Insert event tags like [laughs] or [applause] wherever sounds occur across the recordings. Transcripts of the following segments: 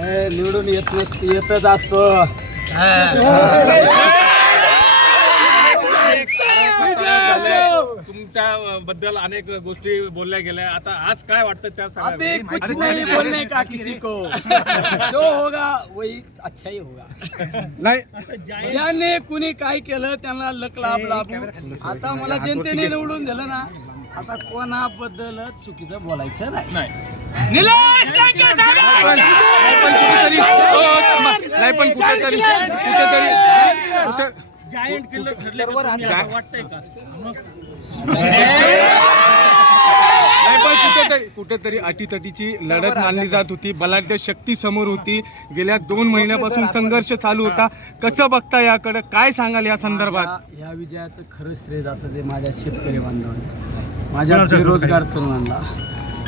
हे निवडून येत नसत येतच असतो. तुमच्या बद्दल अनेक गोष्टी बोलल्या गेल्या. आता आज काय वाटतं त्या अभी कुछ नहीं बोलने का किसी को? [laughs] जो होगा वही अच्छा ही होगा. नाही. ज्याने कुणी काय केलं त्यांना लक लाभ लाभू आता मला जनतेने निवडून दिलं ना आता कोणाबद्दल चुकीचं बोलायचं नाही. निलेश लंके पण कुठेतरी कुठेतरी कुठे जायंट किल्लर ठरले वाटतंय का? नाही पण कुठेतरी कुठेतरी अटीतटीची लढत मानली जात होती. बलाढ्य शक्ती समोर होती. गेल्या दोन महिन्यापासून संघर्ष चालू होता. कसं बघता याकडे? काय सांगाल या संदर्भात? या या विजयाचं खरं श्रेय जातं ते माझ्या शेतकरी बांधवांना. माझ्या बेरोजगार तरुणांना.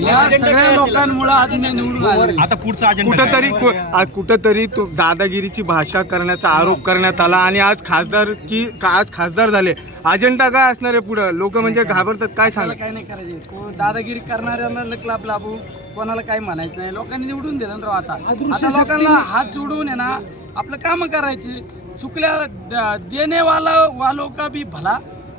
या सगळ्या लोकांमुळे आज मी निवडून आलो. आता पुढचा अजेंडा कुठंतरी कु- आ- कुठंतरी तो दादागिरीची भाषा करण्याचा आरोप करण्यात आला आणि आज खासदार की का- आज खासदार झाले. अजेंडा काय असणार आहे पुढं? लोक म्हणजे घाबरतात काय सांगा? काय नाही करायचे. को- दादागिरी करणाऱ्यांना लक लाभ लाभू कोणाला काही म्हणायचं नाही. लोकांनी निवडून दिलं ना राव आता. आता लोकांना हात जोडून आहे ना आपलं काम करायचे. चुकल्या द- देणे वाला वालो का भी भला.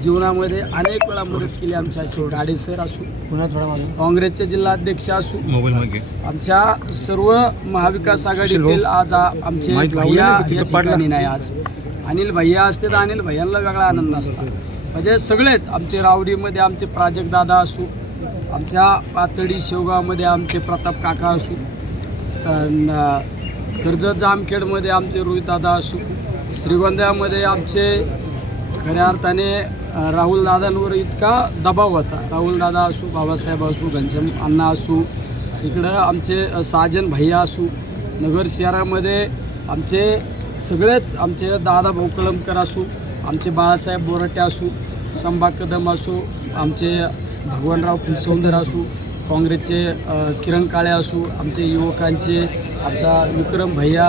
जीवनामध्ये अनेक वेळा मदत केली आमच्या असे गाडे सर असू काँग्रेसचे जिल्हाध्यक्ष असू मोबाईल मध्ये आमच्या सर्व महाविकास आघाडीतील आज आमचे भैया या. ठिकाणी नाही आज. अनिल भैया असते तर अनिल भैयांना वेगळा आनंद असतो. म्हणजे सगळेच आमचे रावडीमध्ये आमचे प्राजक्त दादा असू आमच्या पातळी शेवगावमध्ये आमचे प्रताप काका असू कर्जत जामखेडमध्ये आमचे रोहित दादा असू श्रीगोंद्यामध्ये आमचे खऱ्या अर्थाने राहुल दादांवर इतका दबाव होता. राहुल दादा असू बाबासाहेब असू घनश्याम अण्णा असू इकडं आमचे साजन भैया असू नगर शहरामध्ये आमचे सगळेच आमचे दादा भाऊ कळमकर असू आमचे बाळासाहेब बोरटे असू संभा कदम असू आमचे भगवानराव फुलसौंदर असू काँग्रेसचे किरण काळे असू आमचे युवकांचे आमचा विक्रम भैया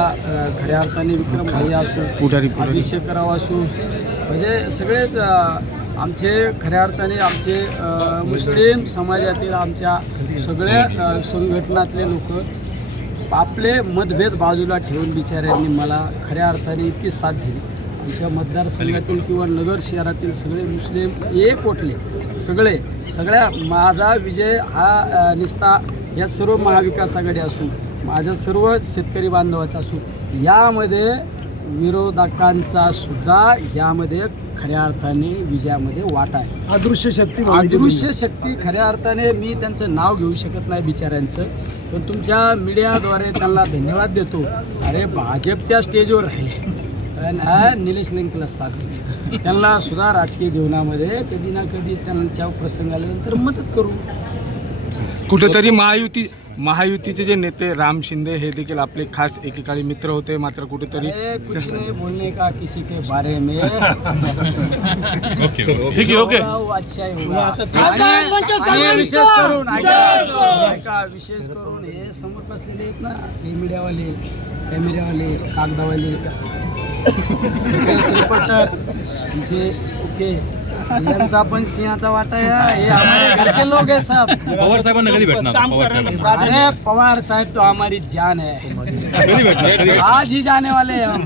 खऱ्या अर्थाने विक्रम भैया असू पुढारी पुढारी. अभिषेकराव असू म्हणजे सगळेच आमचे खऱ्या अर्थाने आमचे मुस्लिम समाजातील आमच्या सगळ्या संघटनातले लोक आपले मतभेद बाजूला ठेवून बिचाऱ्यांनी मला खऱ्या अर्थाने इतकी साथ दिली. आमच्या मतदारसंघातील किंवा नगर शहरातील सगळे मुस्लिम एक ओटले सगळे सगळ्या माझा विजय हा निस्ता या सर्व महाविकास आघाडी असून माझ्या सर्व शेतकरी बांधवाचा असून यामध्ये विरोधकांचा सुद्धा यामध्ये खऱ्या अर्थाने विजयामध्ये वाटा आहे. अदृश्य शक्ती अदृश्य शक्ती खऱ्या अर्थाने मी त्यांचं नाव घेऊ शकत नाही बिचाऱ्यांचं पण तुमच्या मीडियाद्वारे त्यांना धन्यवाद देतो. अरे भाजपच्या स्टेजवर राहिले. निलेश लंकेला साथ दिली त्यांना सुद्धा राजकीय जीवनामध्ये कधी ना कधी त्यांच्या प्रसंग आल्यानंतर मदत करू. कुठेतरी महायुती महायुतीचे जे नेते राम शिंदे हे देखील आपले खास एकेकाळी मित्र होते मात्र कुठेतरी अरे कुछ नहीं बोलने का किसी के बारे में? [laughs] ओके ठीक आहे ओके. अच्छा ही. आणि आणि विशेष करून ऐका ऐका, विशेष करून हे समोर बसलेले आहेत ना हे मीडियावाले मीडियावाले कागदावाले. योगेश रिपोर्टर आमचे ओके यांचा पण सिंहाचा वाटा आहे हे हमारे घर के लोग है सब पवार साहेबांना कधी भेटणार पवार साहेबांना अरे पवार साहब तो हमारी जान है कधी भेटणार कधी आज ही जाने वाले हैं हम